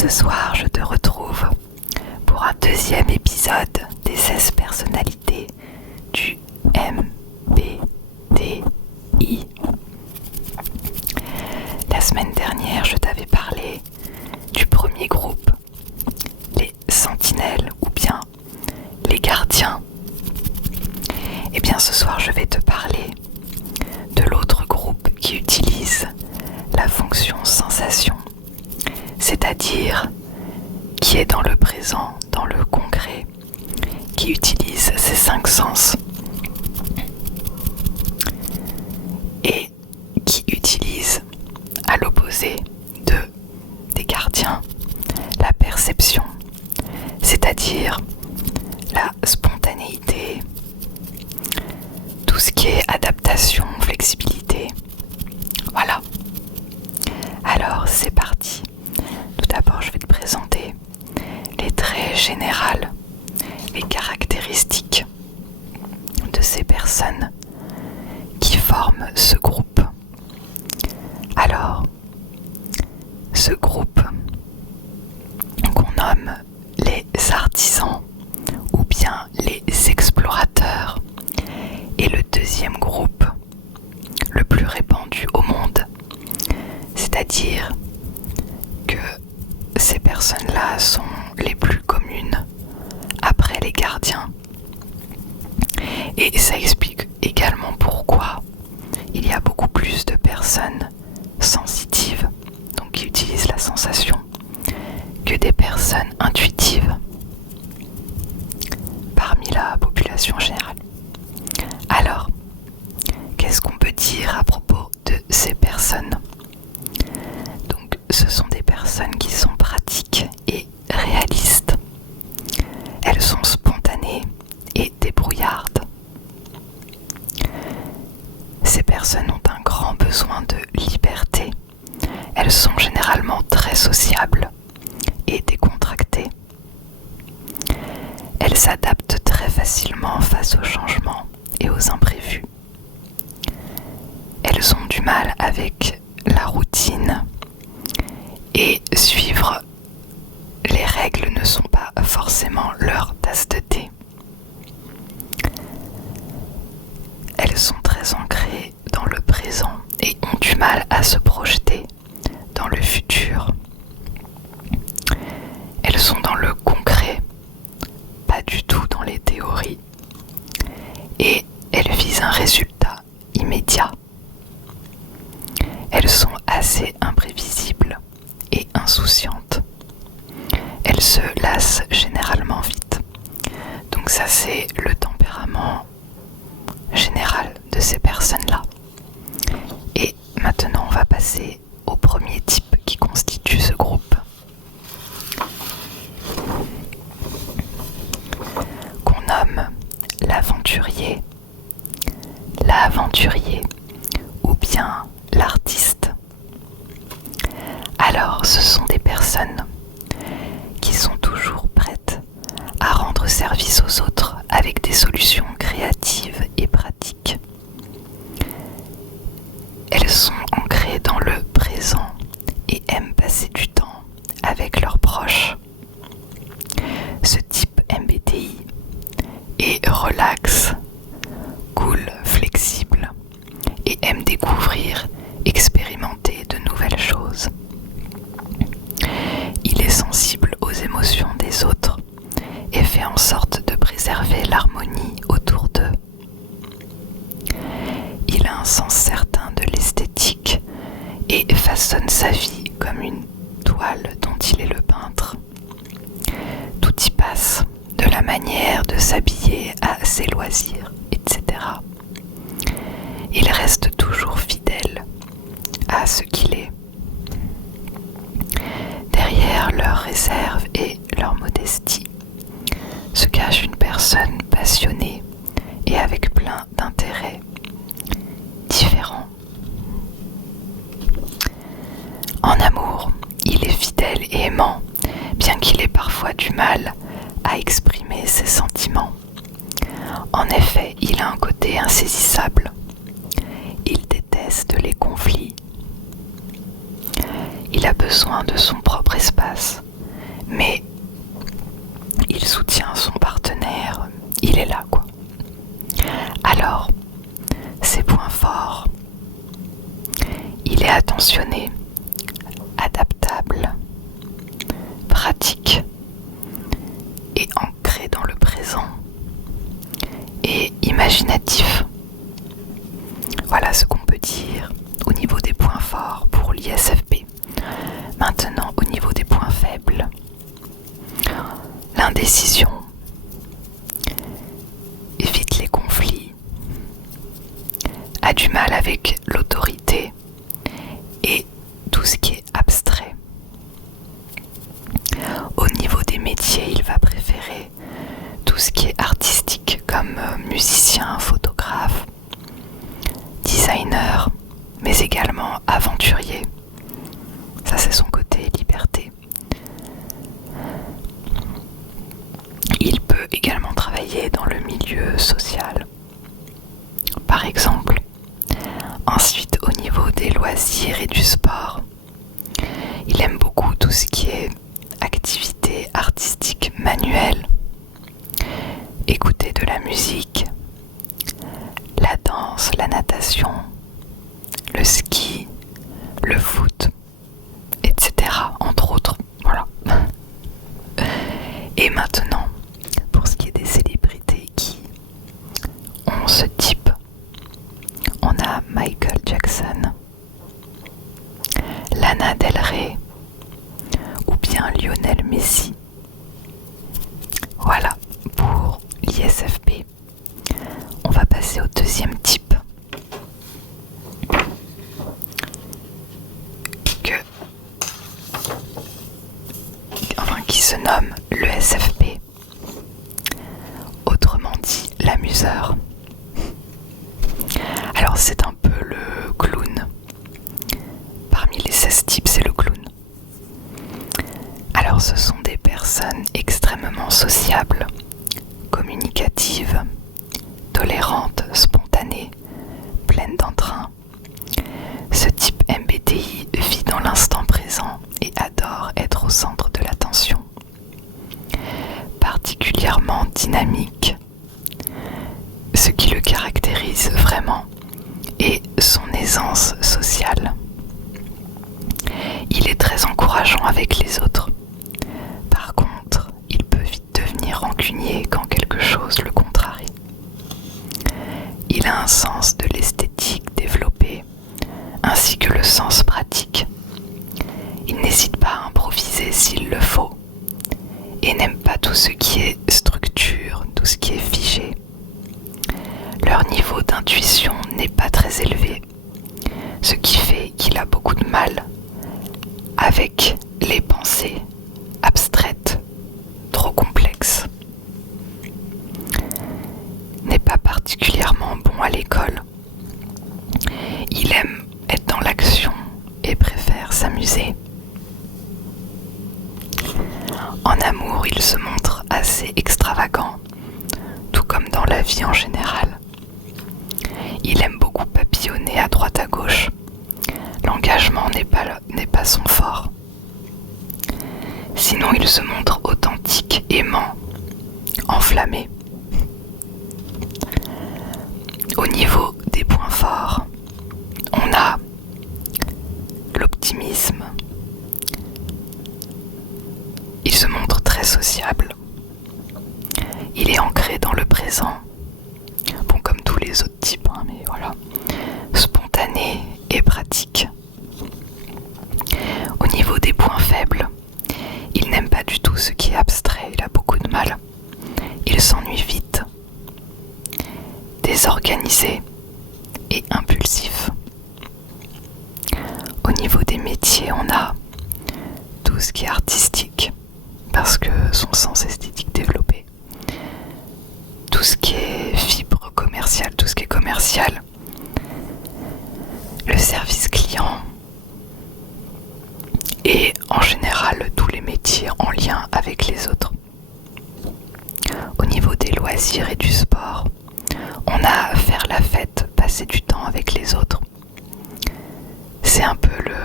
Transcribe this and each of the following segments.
Ce soir, je te retrouve pour un deuxième épisode des 16 personnalités du MBTI. La semaine dernière, je t'avais parlé du premier groupe, les sentinelles ou bien les gardiens. Et bien ce soir, je vais te parler de l'autre groupe qui utilise la fonction sensation, c'est-à-dire qui est dans le présent, dans le concret, qui utilise ses 5 sens et qui utilise, à l'opposé des gardiens, la perception, c'est-à-dire la spontanéité, tout ce qui est adaptation, flexibilité. Voilà. Alors c'est parti. Tout d'abord, je vais te présenter les traits généraux, les caractéristiques de ces personnes qui forment ce groupe. Alors, ce groupe qu'on nomme les artisans ou bien les explorateurs est le deuxième groupe le plus répandu au monde, c'est-à-dire que ces personnes-là sont les plus communes après les gardiens. Et ça explique également pourquoi il y a beaucoup plus de personnes sensitives, donc qui utilisent la sensation, que des personnes intuitives parmi la population générale. Alors, qu'est-ce qu'on peut dire à propos de ces personnes ? Donc, ce sont des personnes qui sont pratiques et réalistes. Elles sont spontanées et débrouillardes. Ces personnes ont un grand besoin de liberté. Elles sont généralement très sociables et décontractées. Elles s'adaptent très facilement face aux changements et aux imprévus. Elles ont du mal avec la routine et suivre les règles ne sont pas forcément leur tasse de thé. Elles sont très ancrées dans le présent et ont du mal à se projeter dans le futur. Elles sont dans le concret, pas du tout dans les théories. Et elles visent un résultat immédiat. Elles sont assez imprévisibles et insouciantes. Elles se lassent généralement vite. Donc ça, c'est le tempérament général de ces personnes-là. Et maintenant, on va passer au premier type qui constitue ce groupe, qu'on nomme l'aventurier, ou bien l'artiste. Alors, ce sont des personnes qui sont toujours prêtes à rendre service aux autres avec des solutions créatives et pratiques. Elles sont ancrées dans le présent et aiment passer du temps avec leurs proches. Ce type MBTI est relax, cool, flexible et aime découvrir, expérimenter de nouvelles choses. Il est sensible aux émotions des autres et fait en sorte de préserver l'harmonie autour d'eux. Il a un sens certain de l'esthétique et façonne sa vie comme une toile dont il est le peintre. Tout y passe, de la manière de s'habiller à ses loisirs, etc. Il reste toujours fidèle à ce qu'il est. Derrière leur réserve et leur modestie se cache une personne passionnée et avec plein d'intérêts différents. En amour, il est fidèle et aimant, bien qu'il ait parfois du mal à exprimer ses sentiments. En effet, il a un côté insaisissable. Il déteste les conflits. Il a besoin de son propre espace, mais il soutient son partenaire, il est là quoi. Alors, ses points forts, il est attentionné, adaptable, pratique et ancré dans le présent et imaginatif. Voilà ce qu'on peut dire au niveau des points forts pour l'ISFP. Maintenant, au niveau des points faibles, l'indécision, évite les conflits, a du mal avec l'autorité et tout ce qui est abstrait. Au niveau des métiers, il va préférer tout ce qui est artistique comme musicien, photographe, designer, mais également aventurier. Ça, c'est son côté liberté. Il peut également travailler dans le milieu social, par exemple. Ensuite, au niveau des loisirs et du sport, il aime beaucoup tout ce qui est activité artistique manuelle, écouter de la musique, la danse, la natation, le ski, le foot, etc. entre autres. Voilà. Et maintenant, pour ce qui est des célébrités qui ont ce type, on a Michael Jackson, Lana Del Rey ou bien Lionel Messi. Voilà pour l'ISFP. On va passer au deuxième type qui se nomme l'ESFP, autrement dit l'amuseur. Alors c'est un peu le clown. Parmi les 16 types, c'est le clown. Alors ce sont des personnes extrêmement sociables, communicatives, tolérantes, spontanées, pleines d'entrain. Ce type MBTI vit dans l'instant présent et adore être au centre de l'attention. Particulièrement dynamique, ce qui le caractérise vraiment est son aisance sociale. Il est très encourageant avec les autres. Par contre, il peut vite devenir rancunier quand quelque chose le contrarie. Il a un sens de l'esthétique développé, ainsi que le sens pratique. Il n'hésite pas à improviser s'il le faut, et n'aime pas tout ce qui est structure, tout ce qui est figé. Leur niveau d'intuition n'est pas très élevé, ce qui fait qu'il a beaucoup de mal avec les pensées abstraites, trop complexes. N'est pas particulièrement bon à l'école. Il aime être dans l'action et préfère s'amuser. En amour, il se montre assez extravagant, tout comme dans la vie en général. Il aime beaucoup papillonner à droite à gauche. L'engagement n'est pas son fort. Sinon, il se montre authentique, aimant, enflammé. Au niveau des points forts, on a l'optimisme. Il se montre très sociable. Il est ancré dans le présent. Bon, comme tous les autres types, hein, mais voilà. Spontané et pratique. Au niveau des points faibles, il n'aime pas du tout ce qui est abstrait. Il a beaucoup de mal. Il s'ennuie vite. Désorganisé et impulsif. Au niveau des métiers, on a tout ce qui est artistique, parce que son sens esthétique développé. Tout ce qui est fibre commerciale, tout ce qui est commercial. Le service client. Et en général, tous les métiers en lien avec les autres. Au niveau des loisirs et du sport, on a à faire la fête, passer du temps avec les autres. C'est un peu le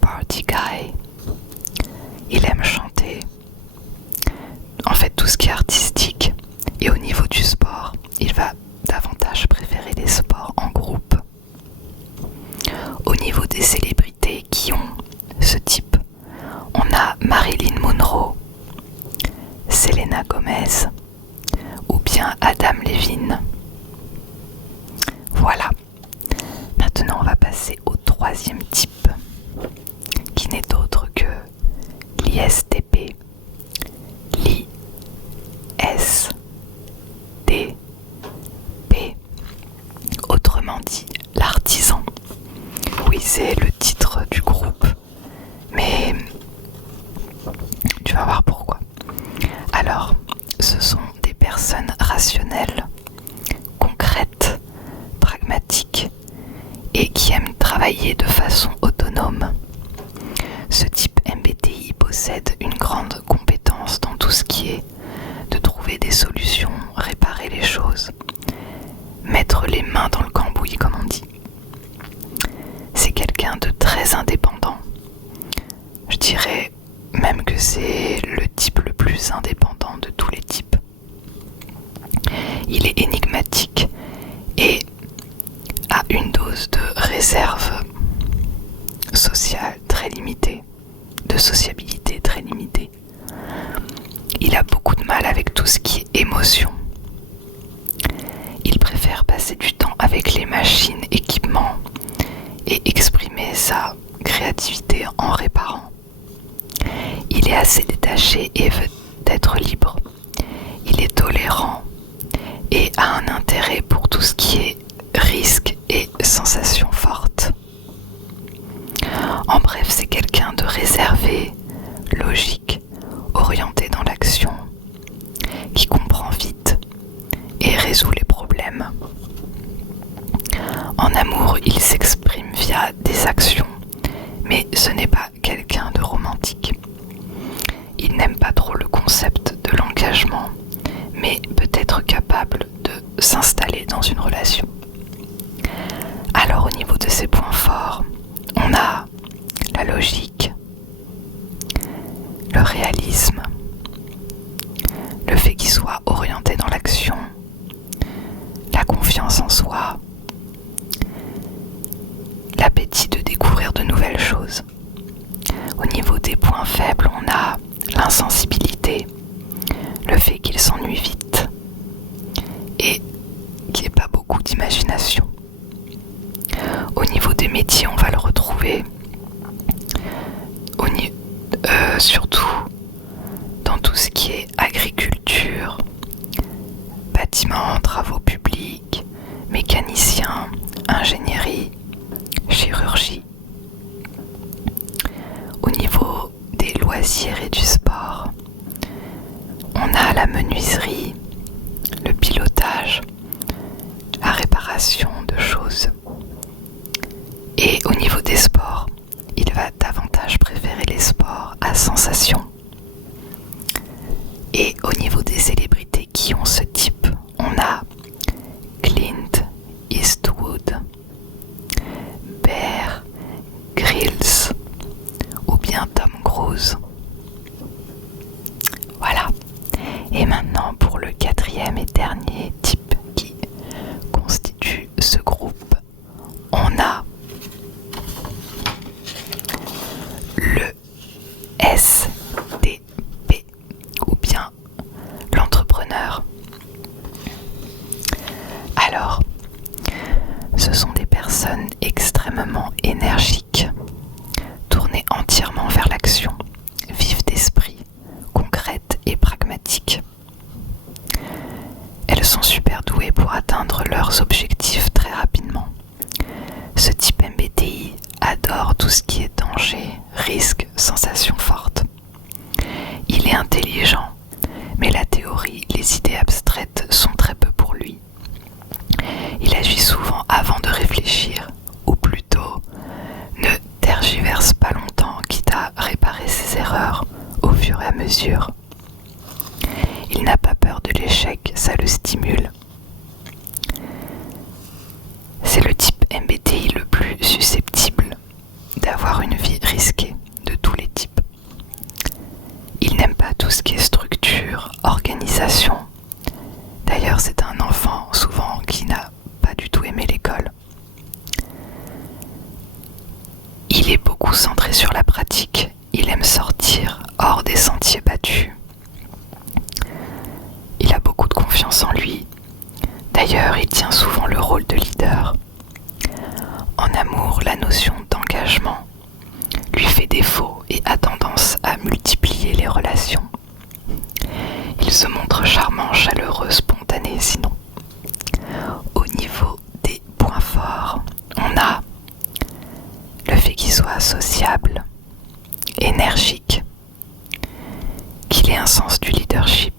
party guy. Il Gomez ou bien Adam Levine. Voilà. Maintenant, on va passer au troisième type, qui n'est autre que l'ISTP. L'ISTP, autrement dit l'artisan. Oui, c'est le titre du groupe, mais tu vas voir pourquoi. Alors, ce sont des personnes rationnelles, concrètes, pragmatiques et qui aiment travailler de façon autonome. Ce type MBTI possède une grande compétence dans tout ce qui est de trouver des solutions, réparer les choses, mettre les mains dans le cambouis comme on dit. C'est quelqu'un de très indépendant. Je dirais même que c'est le type le plus indépendant de tous les types. Il est énigmatique et a une dose de réserve sociale très limitée, de sociabilité très limitée. Il a beaucoup de mal avec tout ce qui est émotion. Il préfère passer du temps avec les machines, équipements et exprimer sa créativité en réparant. Il est assez détaché et veut être libre. Il est tolérant et a un intérêt pour tout ce qui est risque et sensations fortes. En bref, c'est quelqu'un de réservé, logique, orienté dans l'action, qui comprend vite et résout les problèmes. En amour, il s'exprime via des actions, mais ce n'est pas quelqu'un de romantique. Il n'aime pas trop le concept de l'engagement, mais peut être capable de s'installer dans une relation. Alors au niveau de ses points forts, on a la logique, le réalisme, le fait qu'il soit orienté dans l'action, la confiance en soi, l'appétit de découvrir de nouvelles choses. Au niveau des points faibles, on a l'insensibilité, le fait qu'il s'ennuie vite et qu'il n'y ait pas beaucoup d'imagination. Au niveau des métiers, on va le retrouver surtout dans tout ce qui est agriculture, bâtiments, travaux publics, mécanicien, ingénierie, chirurgie. Au niveau des loisirs et du sport, on a la menuiserie, le pilotage, la réparation de choses. Et au niveau des sports, il va davantage préférer les sports à sensation. Et au niveau des célébrités qui ont ce type, on a Clint Eastwood, Bear Grylls ou bien Tom Cruise. Voilà. Et maintenant pour le quatrième et dernier type qui constitue ce groupe, on a le SDP ou bien l'entrepreneur. Alors, ce sont des personnes extrêmement énergiques, tournées entièrement vers l'action, vives d'esprit, concrètes et pragmatiques. Elles sont super douées pour atteindre leurs objectifs très rapidement. Ce type MBTI adore tout ce qui est danger, risque, sensations fortes. Il est intelligent, mais la théorie, les idées abstraites sont très peu pour lui. Il agit souvent avant de réfléchir, ou plutôt ne tergiverse pas longtemps, quitte à réparer ses erreurs au fur et à mesure. Il n'a pas peur de l'échec, ça le stimule. C'est le type MBTI le plus susceptible d'avoir une vie risquée de tous les types. Il n'aime pas tout ce qui est structure, organisation. D'ailleurs, c'est un enfant souvent qui n'a pas du tout aimé l'école. Il est beaucoup centré sur la pratique. Il aime sortir hors des sentiers battus. Il a beaucoup de confiance en lui. D'ailleurs, il tient souvent le rôle de leader. En amour, la notion d'engagement lui fait défaut et a tendance à multiplier les relations. Il se montre charmant, chaleureux, spontané sinon. Au niveau des points forts, on a le fait qu'il soit sociable, énergique, qu'il ait un sens du leadership,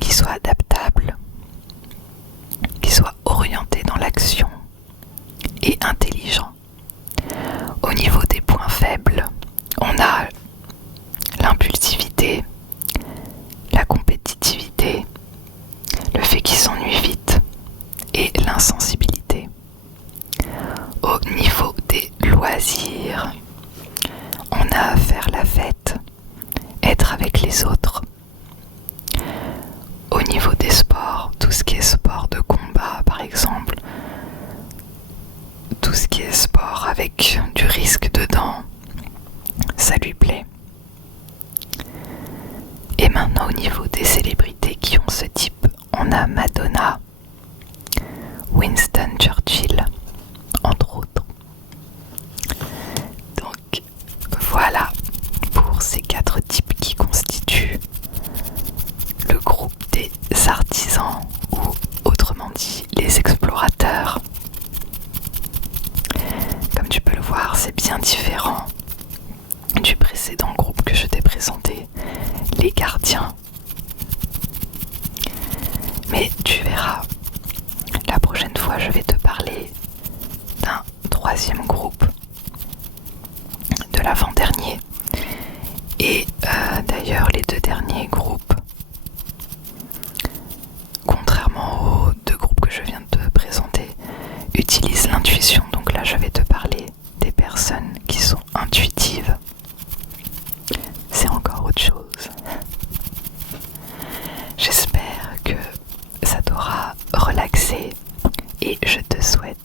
qu'il soit adaptable, qu'il soit orienté dans l'action et intelligent. Au niveau des points faibles, on a l'impulsivité, la compétitivité, le fait qu'il s'ennuie vite et l'insensibilité. Au niveau des loisirs, on a à faire la fête, être avec les autres. Au niveau des sports, tout ce qui est sport de combat par exemple, tout ce qui est sport avec du risque dedans, ça lui plaît. Et maintenant au niveau des célébrités qui ont ce type, on a Madonna, Winston Churchill, entre autres. Donc voilà pour ces 4 types qui constituent le groupe des artisans ou autrement dit les explorateurs. Comme tu peux le voir, c'est bien différent du précédent groupe que je t'ai présenté, les gardiens. Mais tu verras, la prochaine fois je vais te parler d'un 3e groupe, de l'avant-dernier. Et d'ailleurs les 2 derniers groupes, contrairement aux 2 groupes que je viens de te présenter, utilisent l'intuition. Donc là je vais te parler des personnes qui sont intuitives. C'est encore autre chose. J'espère que ça t'aura relaxé et je te souhaite